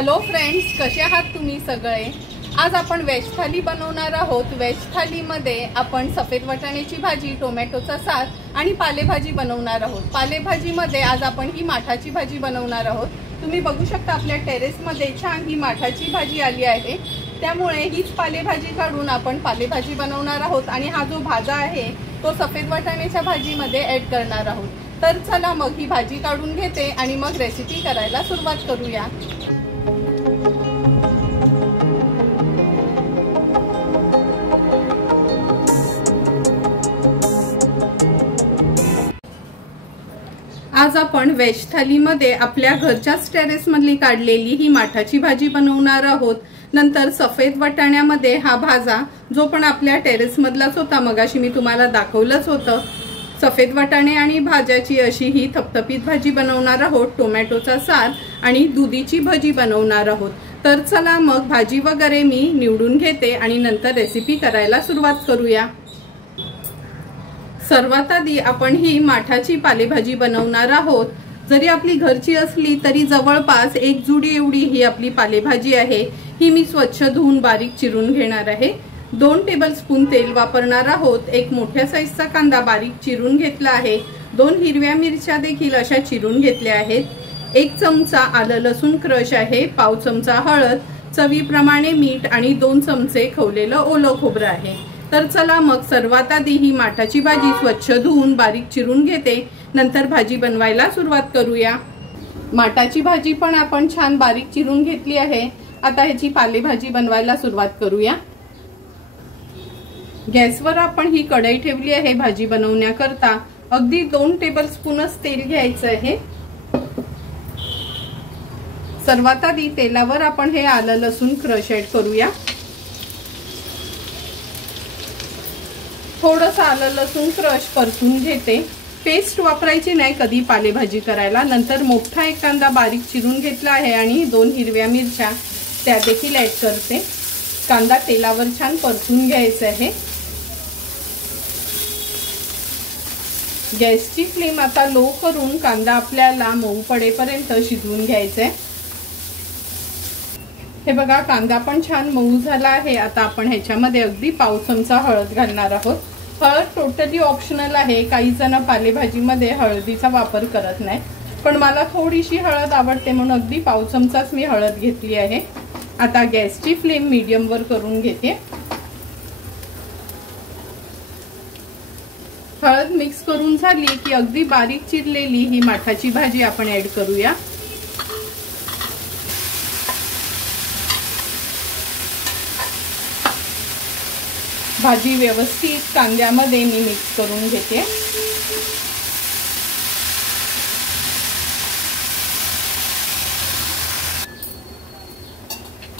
Hello friends, कसे आहात तुम्ही सगळे। आज आपण व्हेज थाली बनवणार आहोत। व्हेज थालीमध्ये आपण सफेद वाटाण्याची भाजी, टोमॅटोचा सार आणि पालेभाजी बनवणार आहोत। पालेभाजीमध्ये आज आपण ही माठाची भाजी बनवणार आहोत। तुम्ही बघू शकता आपल्या टेरेसमध्ये छान ही माठाची भाजी आली आहे, त्यामुळे हीच पालेभाजी काढून आपण पालेभाजी बनवणार आहोत आणि हा जो भाजा आहे तो सफेद वाटाण्याच्या भाजीमध्ये ॲड करणार आहोत। तर चला मग ही भाजी काढून घेते आणि मग रेसिपी करायला सुरुवात करूया। आज आपण व्हेज थालीमध्ये आपल्या घरच्याच टेरेसमधली काढलेली ही माठाची भाजी बनवणार आहोत। नंतर सफेद वाटाण्यामध्ये हा भाजा जो पण आपल्या टेरेसमधलाच होता, मगाशी मी तुम्हाला दाखवलंच होतं। सफेद वाटाणे आणि भाज्याची अशी ही थपथपीत भाजी बनवणार आहोत। टोमॅटोचा सार आणि दुधीची भाजी बनवणार आहोत। तर चला मग भाजी वगैरे मी निवडून घेते आणि नंतर रेसिपी करायला सुरुवात करूया। सर्वात आधी आपण ही माठाची पालेभाजी बनवणार आहोत। जरी आपली घरची असली तरी जवळपास एक जुडी एवढी ही आपली पालेभाजी आहे। ही मी स्वच्छ धुवून बारीक चिरून घेणार आहे। 2 टेबलस्पून तेल वापरणार आहोत। एक मोठ्या साईजचा कांदा बारीक चिरून घेतला आहे। 2 हिरव्या मिरच्या देखील अशा चिरून घेतल्या आहेत। 1 चमचा आलं लसूण क्रश आहे। पाव चमचा हळद, चवीप्रमाणे मीठ आणि 2 चमचे खवलेलं ओलं खोबरं आहे। तर चला मग सर्वात आधी ही माठाची भाजी स्वच्छ धुवून बारीक चिरून घेते, नंतर भाजी बनवायला सुरुवात करूया। माठाची भाजी पण आपण छान बारीक चिरून घेतली आहे। आता ह्याची पालेभाजी बनवायला सुरुवात करूया। गॅसवर आपण ही कढई ठेवली आहे भाजी बनवण्याकरता। अगदी 2 टेबलस्पूनच तेल घ्यायचं आहे। सर्वात आधी तेलावर आपण हे आलं लसूण क्रश ऍड करूया। थोडंसं आलं लसूण क्रश परतून घेते। पेस्ट वापरायची नाही कधी पालेभाजी करायला। नंतर मोठा एक कांदा बारीक चिरून घेतला आहे आणि 2 हिरव्या मिरच्या त्या देखील ऍड करते। कांदा तेलावर छान परतून घ्यायचा आहे। गॅसची फ्लेम आता लो करून कांदा आपल्याला मऊ पडेपर्यंत शिजवून घ्यायचा आहे। हे बघा, कांदा पण छान मऊ झाला आहे। आता आपण ह्याच्यामध्ये अगदी पाव चमचा हळद घालणार आहोत। हळद टोटली ऑप्शनल आहे। काही जण पालेभाजीमध्ये हळदीचा वापर करत नाही, पण मला थोडीशी हळद आवडते म्हणून अगदी पाव चमचाच मी हळद घेतली आहे। आता गॅसची फ्लेम मीडियम वर करून घेते। हळद मिक्स करून झाली की अगदी बारीक चिरलेली ही माठाची भाजी आपण ऍड करूया। भाजी व्यवस्थित कांद्यामध्ये मी मिक्स करून घेते।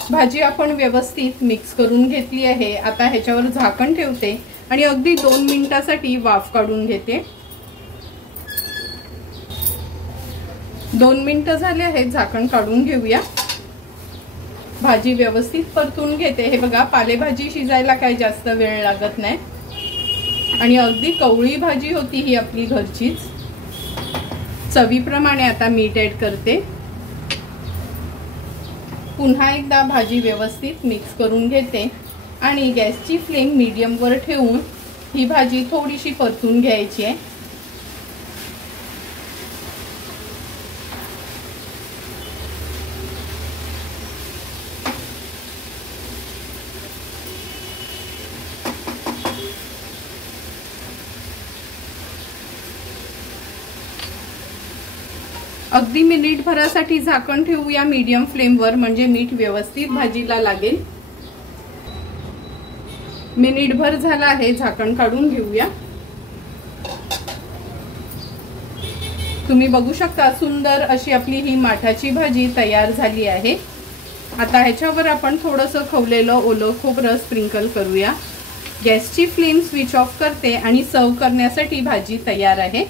भाजी आपण व्यवस्थित मिक्स करून घेतली आहे। आता ह्याच्यावर झाकण ठेवते आणि अगदी 2 मिनिटांसाठी वाफ काढून घेते। 2 मिनिटं झाले आहेत, झाकण काढून घेऊया। भाजी व्यवस्थित परतून घेते। हे बघा, पालेभाजी शिजायला काही जास्त वेळ लागत नाही आणि अगदी कवळी भाजी होती ही आपली घरचीच। चवीप्रमाणे आता मीठ ऍड करते। पुन्हा एकदा भाजी व्यवस्थित मिक्स करून घेते आणि गॅसची फ्लेम मीडियम वर ठेवून ही भाजी थोडीशी परतून घ्यायची आहे। अगदी मिनिटभरासाठी झाकण ठेवूया मीडियम फ्लेमवर, म्हणजे मीठ व्यवस्थित भाजीला लागेल। मिनिटभर झाला आहे, झाकण काढून घेऊया। तुम्ही बघू शकता सुंदर अशी आपली ही माठाची भाजी तयार झाली आहे। आता ह्याच्यावर आपण थोडंसं खवलेलं ओलं खोबरं स्प्रिंकल करूया। गॅसची फ्लेम स्विच ऑफ करते आणि सर्व करण्यासाठी भाजी तयार आहे।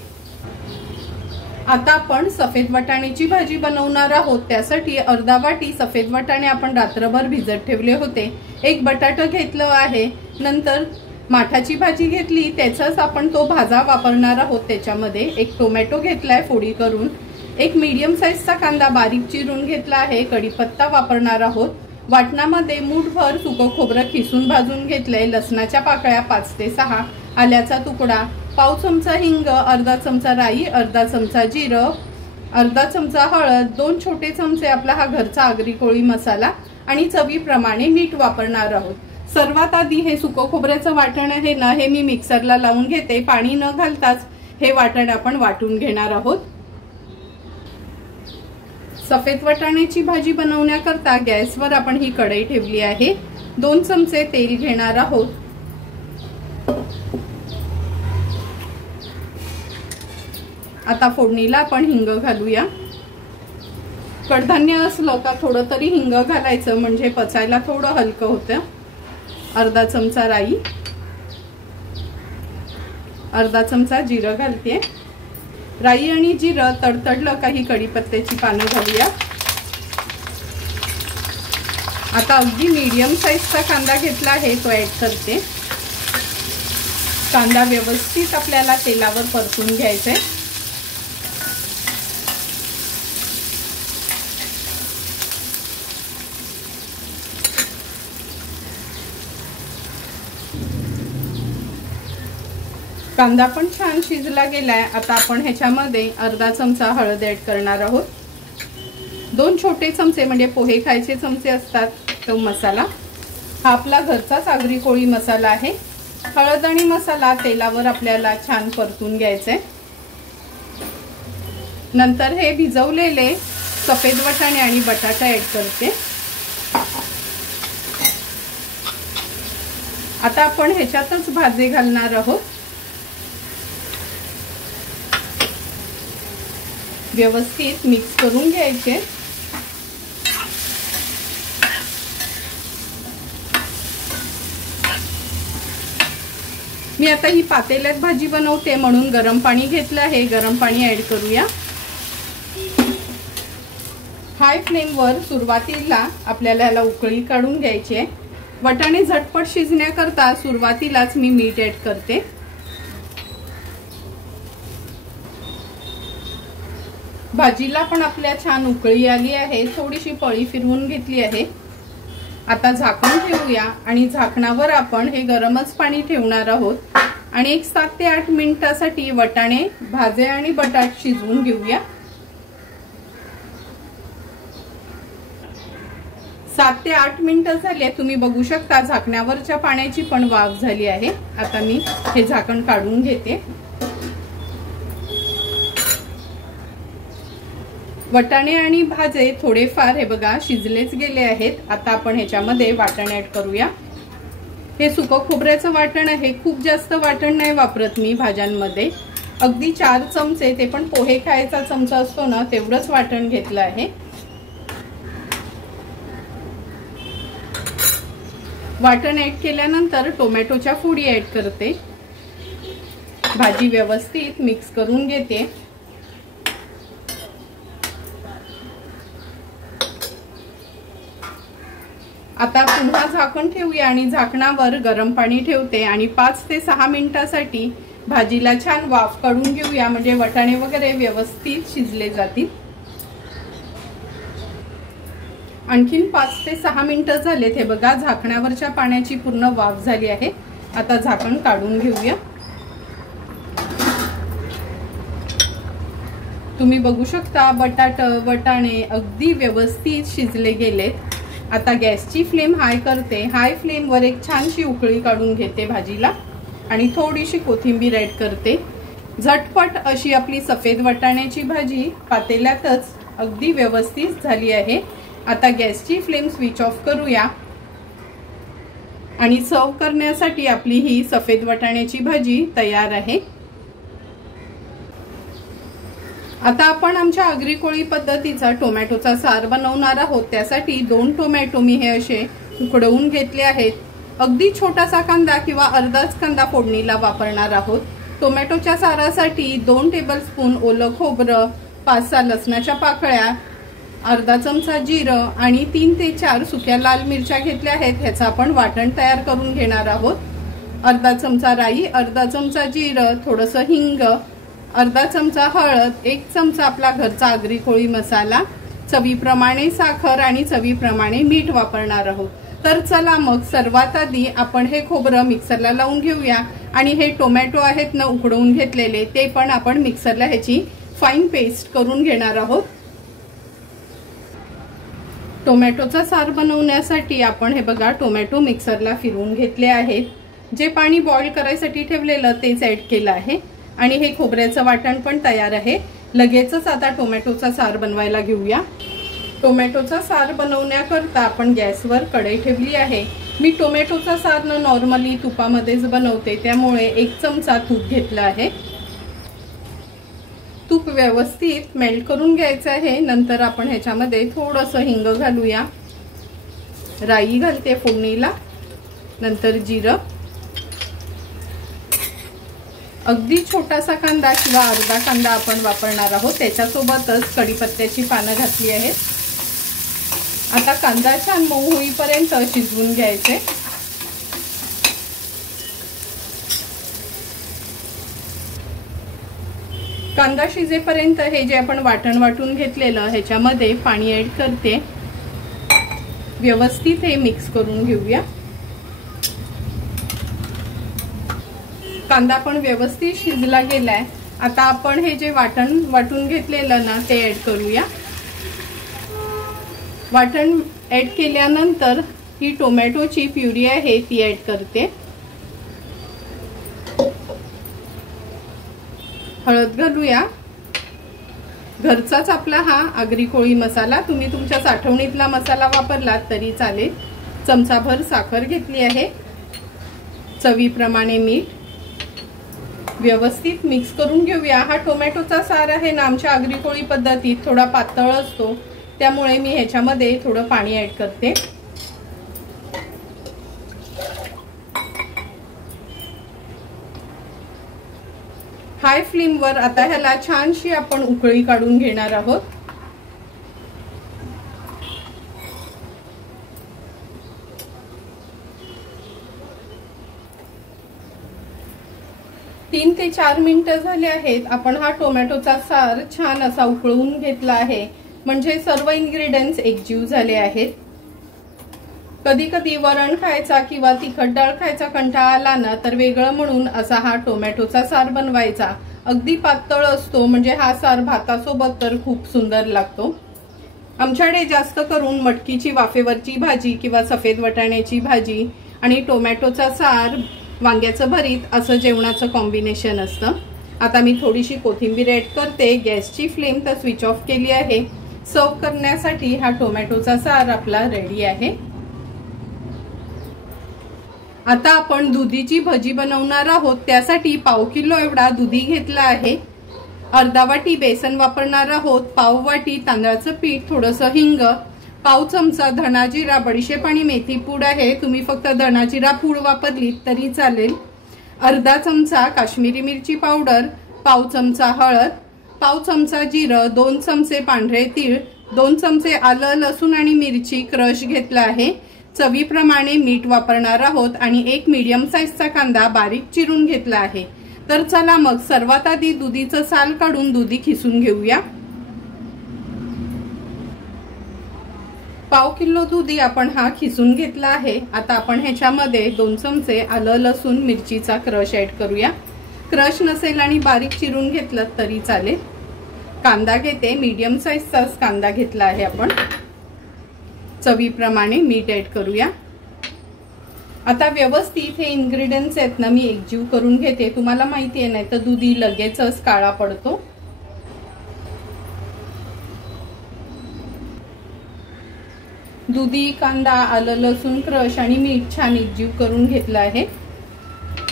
आता आपण सफेद वाटाण्याची भाजी बनवणार आहोत। त्यासाठी अर्धा वाटी सफेद वाटाणे आपण रात्रभर भिजत ठेवले होते। 1 बटाटा घेतलं आहे। नंतर माठाची भाजी घेतली, त्याचाच आपण तो भाजा वापरणार आहोत। त्याच्यामध्ये 1 टोमॅटो घेतलाय फोडी करून, एक मीडियम साईजचा कांदा बारीक चिरून घेतला आहे। कढीपत्ता वापरणार आहोत। वाटणामध्ये मूठभर सुकं खोबरं खिसून भाजून घेतलंय। लसणाच्या पाकळ्या 5 ते 6, आल्याचा तुकडा, पाव चमचा हिंग, अर्धा चमचा राई, अर्धा चमचा जिरं, अर्धा चमचा हळद, 2 छोटे चमचे आपला हा घरचा आगरी कोळी मसाला आणि चवीप्रमाणे मीठ वापरणार आहोत। सर्वात आधी हे सुकं खोबऱ्याचं वाटण आहे ना, हे मी मिक्सरला लावून घेते। पाणी न घालताच हे वाटण आपण वाटून घेणार आहोत। सफेद वाटाण्याची भाजी बनवण्याकरता गॅसवर आपण ही कढई ठेवली आहे। 2 चमचे तेल घेणार आहोत। आता फोडणीला आपण हिंग घालूया। कडधान्य असलं का थोडं तरी हिंग घालायचं, म्हणजे पचायला थोडं हलकं होतं। अर्धा चमचा राई, अर्धा चमचा जिरं घालते। राई आणि जिरं तडतडलं का ही कढीपत्त्याची पानं घालूया। आता अगदी मीडियम साईजचा कांदा घेतला आहे, तो ऍड करते। कांदा व्यवस्थित आपल्याला तेलावर परतून घ्यायचा आहे। कांदा पण छान शिजला गेलाय। आता आपण ह्याच्यामध्ये अर्धा चमचा हळद ऍड करणार आहोत। 2 छोटे चमचे म्हणजे पोहे खायचे चमचे असतात तो मसाला, हा आपला घरचाच आगरी कोळी मसाला आहे। हळद आणि मसाला तेलावर आपल्याला छान परतून घ्यायचे। नंतर हे भिजवलेले सफेद वाटाणे आणि बटाटा ऍड करते। आता आपण ह्याच्यातच भाजी घालणार आहोत। व्यवस्थित मिक्स करून घ्यायचे। मी आता ही पातेल्यात भाजी बनवते म्हणून गरम पाणी घेतलं आहे। गरम पाणी ऍड करूया। हाय फ्लेमवर सुरुवातीला आपल्याला याला उकळी काढून घ्यायची आहे। वाटाणे झटपट शिजण्याकरता सुरुवातीलाच मी मीठ ऍड करते। भाजीला पण आपल्या छान उकळी आली आहे। थोडीशी पळी फिरवून घेतली आहे। आता झाकण ठेवूया आणि झाकणावर आपण हे गरमच पाणी ठेवणार आहोत आणि एक 7 ते 8 मिनिटांसाठी वाटाणे, भाजे आणि बटाट शिजवून घेऊया। 7 ते 8 मिनिटं झाली। तुम्ही बघू शकता झाकणावरच्या पाण्याची पण वाफ झाली आहे। आता मी हे झाकण काढून घेते। वाटाणे आणि भाजे थोडेफार हे बघा शिजलेच गेले आहेत। आता आपण ह्याच्यामध्ये वाटण ऍड करूया। हे सुकं खोबऱ्याचं वाटण आहे। खूप जास्त वाटण नाही वापरत मी भाज्यांमध्ये, अगदी 4 चमचे, ते पण पोहे खायचा चमचा असतो ना तेवढंच वाटण घेतलं आहे। वाटण ऍड केल्यानंतर टोमॅटोच्या फोडी ऍड करते। भाजी व्यवस्थित मिक्स करून घेते। आता पुन्हा झाकण ठेवूया आणि झाकणावर गरम पाणी ठेवते आणि 5 ते 6 मिनिटांसाठी भाजीला छान वाफ काढून घेऊया, म्हणजे वाटाणे वगैरे व्यवस्थित शिजले जातील। आणखीन 5 ते 6 मिनिटं झालेत। हे बघा झाकणावरच्या पाण्याची पूर्ण वाफ झाली आहे। आता झाकण काढून घेऊया। तुम्ही बघू शकता वाटाणे अगदी व्यवस्थित शिजले गेलेत। आता गॅसची फ्लेम हाय करते। हाय फ्लेमवर एक छानशी उकळी काढून घेते भाजीला आणि थोडीशी कोथिंबीर ऍड करते। झटपट अशी आपली सफेद वाटाण्याची भाजी पातेल्यातच अगदी व्यवस्थित झाली आहे। आता गॅसची फ्लेम स्विच ऑफ करूया आणि सर्व करण्यासाठी आपली ही सफेद वाटाण्याची भाजी तयार आहे। आता आपण आमच्या आगरी कोळी पद्धतीचा टोमॅटोचा सार बनवणार आहोत। त्यासाठी 2 टोमॅटो मी हे असे उकडवून घेतले आहेत। अगदी छोटासा कांदा किंवा अर्धाच कांदा फोडणीला वापरणार आहोत। टोमॅटोच्या सारासाठी 2 टेबलस्पून ओलं खोबरं, 5-6 लसणाच्या पाकळ्या, अर्धा चमचा जिरं आणि 3 ते 4 सुक्या लाल मिरच्या घेतल्या आहेत। ह्याचं आपण वाटण तयार करून घेणार आहोत। अर्धा चमचा राई, अर्धा चमचा जिरं, थोडंसं हिंग, अर्धा चमचा हळद, 1 चमचा आपला घरचा आगरी कोळी मसाला, चवीप्रमाणे साखर आणि चवीप्रमाणे मीठ वापरणार आहोत। तर चला मग सर्वात आधी आपण हे खोबरं मिक्सरला लावून घेऊया आणि हे टोमॅटो आहेत ना उकडवून घेतलेले ते पण आपण मिक्सरला ह्याची फाईन पेस्ट करून घेणार आहोत। टोमॅटोचा सार बनवण्यासाठी आपण हे बघा टोमॅटो मिक्सरला फिरवून घेतले आहेत। जे पाणी बॉईल करायसाठी ठेवलेलं तेच ऍड केलं आहे आणि हे खोबऱ्याचं वाटण पण तयार आहे। लगेचच आता टोमॅटोचा सार बनवायला घेऊया। टोमॅटोचा सार बनवण्याकरता आपण गॅसवर कढई ठेवली आहे। मी टोमॅटोचा सार नॉर्मली तुपामध्येच बनवते, त्यामुळे 1 चमचा तूप घेतला आहे। तूप व्यवस्थित मेल्ट करून घ्यायचं आहे। नंतर आपण ह्याच्यामध्ये थोडंसं हिंग घालूया, राई घालते फोडणीला, नंतर जिरं, अगदी छोटासा कांदा किंवा अर्धा कांदा आपण वापरणार आहोत, त्याच्यासोबतच कढीपत्त्याची पानं घातली आहेत। आता कांदा छान मऊ होईपर्यंत शिजवून घ्यायचे। कांदा शिजेपर्यंत हे जे आपण वाटून घेतलेलं ह्याच्यामध्ये पाणी ऍड करते, व्यवस्थित हे मिक्स करून घेऊया। कांदा पण व्यवस्थित शिजला गेलाय। आता आपण हे जे वाटून घेतलेलं ना ते ऍड करूया। वाटण ऍड केल्यानंतर ही टोमॅटोची प्युरी आहे ती ऍड करते। हळद घालूया, घरचाच आपला हा आगरी कोळी मसाला, तुम्ही तुमच्या साठवणीतला मसाला वापरलात तरी चालेल। चमचाभर साखर घेतली आहे, चवीप्रमाणे मीठ, व्यवस्थित मिक्स करून घेऊया। हा टोमॅटोचा सार आहे ना आमच्या आगरी कोळी पद्धतीत थोडा पातळ असतो, त्यामुळे मी ह्याच्यामध्ये थोडं पाणी ऍड करते। हाय फ्लेमवर आता ह्याला छानशी आपण उकळी काढून घेणार आहोत। 3 ते 4 मिनिटं झाले आहेत। आपण हा टोमॅटोचा सार छान असा उकळून घेतला आहे, म्हणजे सर्व इन्ग्रेडियंट्स एकजीव झाले आहेत। कधी कधी वरण खायचा किंवा तिखट डाळ खायचा कंटाळा आला ना तर वेगळं म्हणून असा हा टोमॅटोचा सार बनवायचा। अगदी पातळ असतो, म्हणजे हा सार भातासोबत तर खूप सुंदर लागतो। आमच्याकडे जास्त करून मटकीची वाफेवरची भाजी किंवा सफेद वाटाण्याची भाजी आणि टोमॅटोचा सार, वांग्याचं भरीत असं जेवणाचं कॉम्बिनेशन असतं। आता मी थोडीशी कोथिंबीर ऍड करते। गॅसची फ्लेम तर स्विच ऑफ केली आहे। सर्व करण्यासाठी हा टोमॅटोचा सार आपला रेडी आहे। आता आपण दुधीची भजी बनवणार आहोत, त्यासाठी पाव किलो एवढा दुधी घेतला आहे। अर्धा वाटी बेसन वापरणार आहोत, पाव वाटी तांदळाचं पीठ, थोडंसं हिंग, पाव चमचा धना जिरा, बडीशेप आणि मेथी पूड आहे। तुम्ही फक्त धना जिरा पूड वापरली तरी चालेल। अर्धा चमचा काश्मीरी मिरची पावडर, पाव चमचा हळद, पाव चमचा जिरं, 2 चमचे पांढरे तीळ, 2 चमचे आलं लसूण आणि मिरची क्रश घेतला आहे। चवीप्रमाणे मीठ वापरणार आहोत आणि 1 मीडियम साईजचा कांदा बारीक चिरून घेतला आहे। तर चला मग सर्वात आधी दुधीचं साल काढून दुधी खिसून घेऊया। पाव किलो दुधी आपण हा खिसून घेतला आहे। आता आपण ह्याच्यामध्ये 2 चमचे आलं लसूण मिरचीचा क्रश ऍड करूया। क्रश नसेल आणि बारीक चिरून घेतलं तरी चालेल। कांदा घेते, मीडियम साईजचाच कांदा घेतला आहे आपण। चवीप्रमाणे मीठ ऍड करूया। आता व्यवस्थित हे इन्ग्रेडियंट्स आहेत ना मी एकजीव करून घेते। तुम्हाला माहिती आहे नाही तर दुधी लगेचच काळा पडतो। दुधी, कांदा, आलं लसूण क्रश आणि मीठ छान एकजीव करून घेतलं आहे।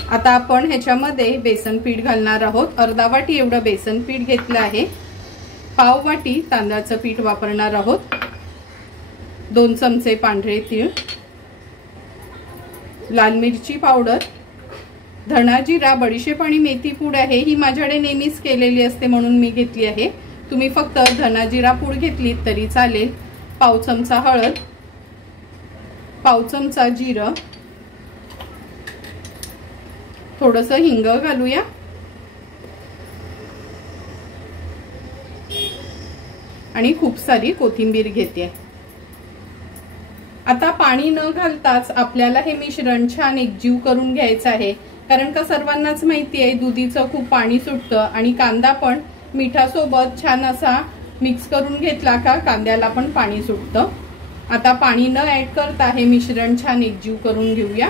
आता आपण ह्याच्यामध्ये बेसन पीठ घालणार आहोत। अर्धा वाटी एवढं बेसन पीठ घेतलं आहे। पाव वाटी तांदळाचं पीठ वापरणार आहोत। 2 चमचे पांढरे तीळ, लाल मिरची पावडर, धना जिरा, बडीशेप आणि मेथी पूड आहे। ही माझ्याकडे नेहमीच केलेली असते म्हणून मी घेतली आहे। तुम्ही फक्त धना जिरा पूड घेतली तरी चालेल। पाव चमचा हळद, पाव चमचा जिरं, थोडंसं हिंग घालूया, आणि खूप सारी कोथिंबीर घेते। आता पाणी न घालताच आपल्याला हे मिश्रण छान एकजीव करून घ्यायचं आहे, कारण का सर्वांनाच माहिती आहे दुधीचं खूप पाणी सुटतं आणि कांदा पण मिठासोबत छान असा मिक्स करून घेतला का कांद्याला पण पाणी सुटतं। आता पाणी न ऍड करता हे मिश्रण छान एकजीव करून घेऊया।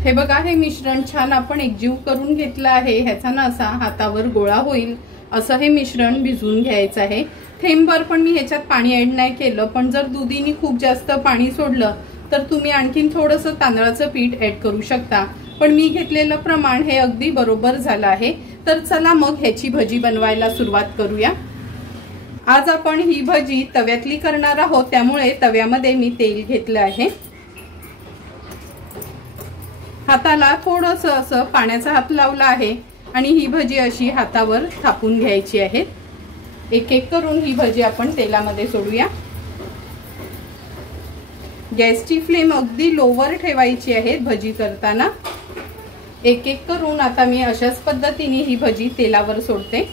हे बघा, हे मिश्रण छान आपण एकजीव करून घेतलं आहे। ह्याचा ना असा हातावर गोळा होईल असं हे मिश्रण भिजवून घ्यायचं आहे। थेंबभर पण मी ह्याच्यात पाणी ऍड नाही केलं, पण जर दुधीने खूप जास्त पाणी सोडलं तर तुम्ही आणखीन थोडंसं तांदळाचं पीठ ऍड करू शकता, पण मी घेतलेलं प्रमाण हे अगदी बरोबर झालं आहे। तर चला मग ह्याची भजी बनवायला सुरुवात करूया। आज आपण ही भजी तव्यातली करणार आहोत, त्यामुळे तव्यामध्ये मी तेल घेतलं आहे। हाताला थोडंसं असं पाण्याचा हात लावला आहे आणि ही भजी अशी हातावर थापून घ्यायची आहे। एक एक करून ही भजी आपण तेलामध्ये सोडूया। गॅसची फ्लेम अगदी लोवर ठेवायची आहे भजी करताना। एक एक करून आता मी अशाच पद्धतीने ही भजी तेलावर सोडते।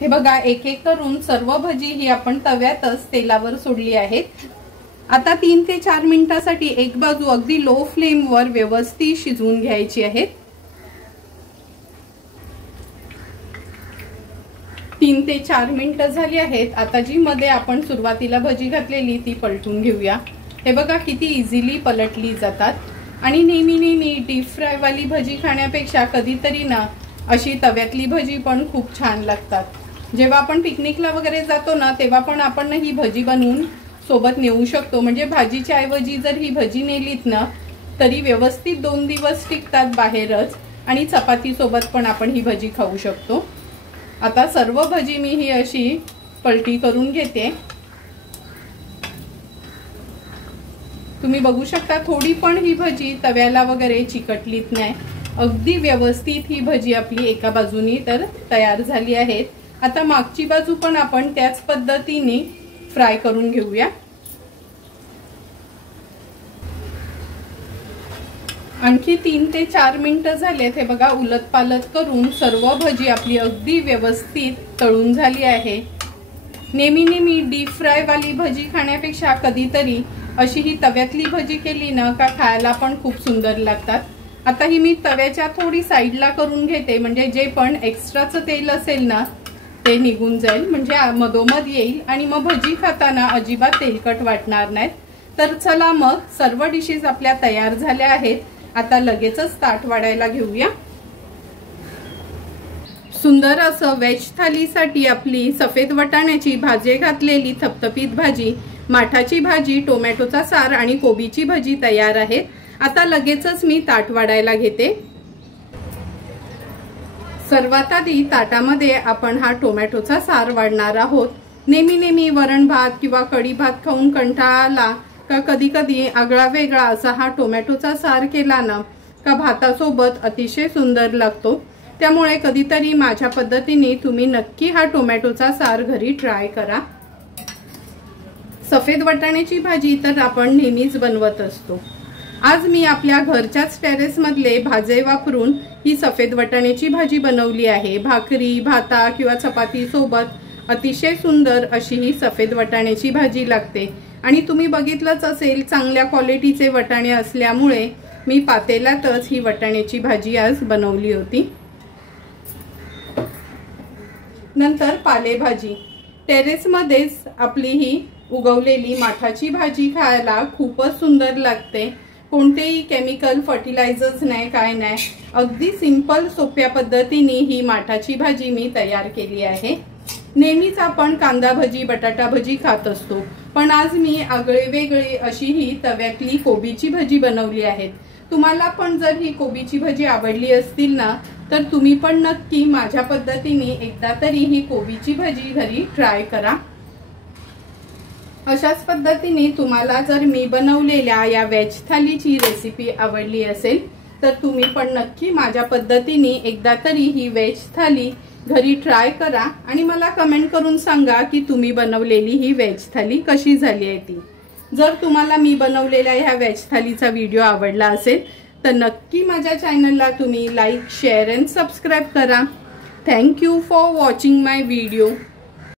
हे बघा, एक एक करून सर्व भजी ही आपण तव्यातच तेलावर सोडली आहेत। आता 3 ते 4 मिनिटांसाठी एक बाजू अगदी लो फ्लेम वर व्यवस्थित शिजवून घ्यायची आहे। 3 ते 4 मिनिटं झाली आहेत। आता जी मध्ये आपण सुरुवातीला भजी घातलेली ती पलटून घेऊया। हे बघा किती इझिली पलटली जातात आणि नेहमी डीप फ्राय वाली भजी खाण्यापेक्षा कधीतरी ना अशी तव्यातली भजी पण खूप छान लागतात। जेव्हा आपण पिकनिकला वगैरे जातो ना तेव्हा पण आपण ही भजी बनवून सोबत नेऊ शकतो, म्हणजे भाजीच्या ऐवजी जर ही भजी नेलीत ना तरी व्यवस्थित 2 दिवस टिकतात बाहेरच आणि चपाती सोबत पण आपण ही भजी खाऊ शकतो। आता सर्व भजी मी ही अशी पलटी करून घेते। तुम्ही बघू शकता थोडी पण ही भजी तव्याला वगैरे चिकटलीत नाही, अगदी व्यवस्थित ही भजी आपली एका बाजूनी तर तयार झाली आहे। आता मागची बाजू पण आपण त्याच पद्धतीने फ्राय करून घेऊया। आणखी 3 ते 4 मिनिटं झालेत। हे बघा, उलट पालट करून सर्व भजी आपली अगदी व्यवस्थित तळून झाली आहे। नेहमी डीप फ्राय वाली भजी खाण्यापेक्षा कधीतरी अशी ही तव्यातली भजी केली ना का खायला पण खूप सुंदर लागतात। आता ही मी तव्याच्या थोडी साईडला करून घेते, म्हणजे जे पण एक्स्ट्राचं तेल असेल ना ते निघून जाईल, म्हणजे मधोमध येईल आणि मग भजी खाताना अजिबात तेलकट वाटणार नाहीत। तर चला मग सर्व डिशेस आपल्या तयार झाल्या आहेत। आता लगेचच ताट वाढायला घेऊया। सुंदर असं वेज थालीसाठी आपली सफेद वाटाण्याची भाजी घातलेली थपथपीत भाजी, माठाची भाजी, टोमॅटोचा सार आणि कोबीची भजी तयार आहे। आता लगेचच मी ताट वाढायला घेते। सर्वात आधी ताटामध्ये आपण हा टोमॅटोचा सार वाढणार आहोत। नेहमी वरण भात किंवा कढी भात खाऊन कंटाळा आला का कधी कधी आगळा वेगळा असा हा टोमॅटोचा सार केला ना का भातासोबत अतिशय सुंदर लागतो। त्यामुळे कधीतरी माझ्या पद्धतीने तुम्ही नक्की हा टोमॅटोचा सार घरी ट्राय करा। सफेद वाटाण्याची भाजी तर आपण नेहमीच बनवत असतो। आज मी आपल्या घरच्याच टेरेस मधले भाजे वापरून ही सफेद वाटाण्याची भाजी बनवली आहे। भाकरी, भाता किंवा चपाती सोबत अतिशय सुंदर अशी ही सफेद वाटाण्याची भाजी लागते आणि तुम्ही बघितलंच असेल चांगल्या क्वालिटीचे वाटाणे असल्यामुळे मी पातेल्यातच ही वाटाण्याची भाजी आज बनवली होती। नंतर पालेभाजी, टेरेस मध्येच आपली ही उगवलेली माठाची भाजी खायला खूपच सुंदर लागते। कोणतेही केमिकल फर्टिलायझर्स नाही, काय नाही, अगदी सिंपल सोप्या पद्धतीने ही माठाची भाजी मी तयार केली आहे। नेहमीच आपण कांदा भजी, बटाटा भजी खात असतो, पण आज मी आगळे वेगळे अशी ही तव्यातली कोबीची भजी बनवली आहे। तुम्हाला पण जर ही कोबीची भजी आवडली असतील ना तर तुम्ही पण नक्की माझ्या पद्धतीने एकदा तरी ही कोबीची भजी घरी ट्राय करा। अशाच पद्धतीने तुम्हाला जर मी बनवलेल्या या वेज थालीची रेसिपी आवडली असेल तर तुम्ही पण नक्की माझ्या पद्धतीने एकदा तरी ही वेज थाली घरी ट्राय करा आणि मला कमेंट करून सांगा की तुम्ही बनवलेली ही वेज थाली कशी झाली आहे ती। जर तुम्हाला मी बनवलेल्या ह्या वेज थालीचा व्हिडिओ आवडला असेल तर नक्की माझ्या चॅनलला तुम्ही लाईक, शेअर आणि सबस्क्राइब करा। Thank you for watching my video.